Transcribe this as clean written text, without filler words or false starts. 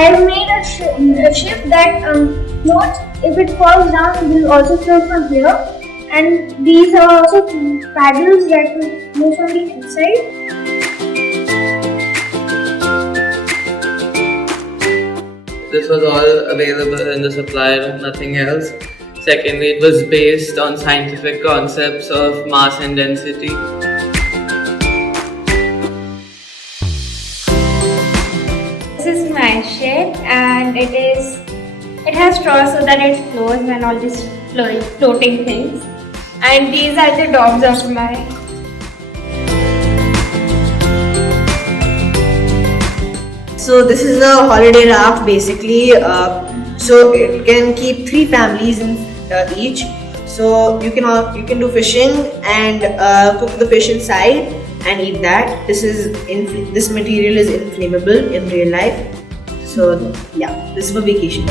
I have made a ship that floats. If it falls down, it will also float from here. And these are also paddles that will move from the inside. This was all available in the supply room, nothing else. Secondly, it was based on scientific concepts of mass and density. This is my shed, and it has straw so that it flows and all these floating things. And these are the dogs of mine. So this is a holiday raft basically. So it can keep 3 families in each. So you can do fishing and cook the fish inside and eat that. This material is inflammable in real life. So yeah, this is for vacations.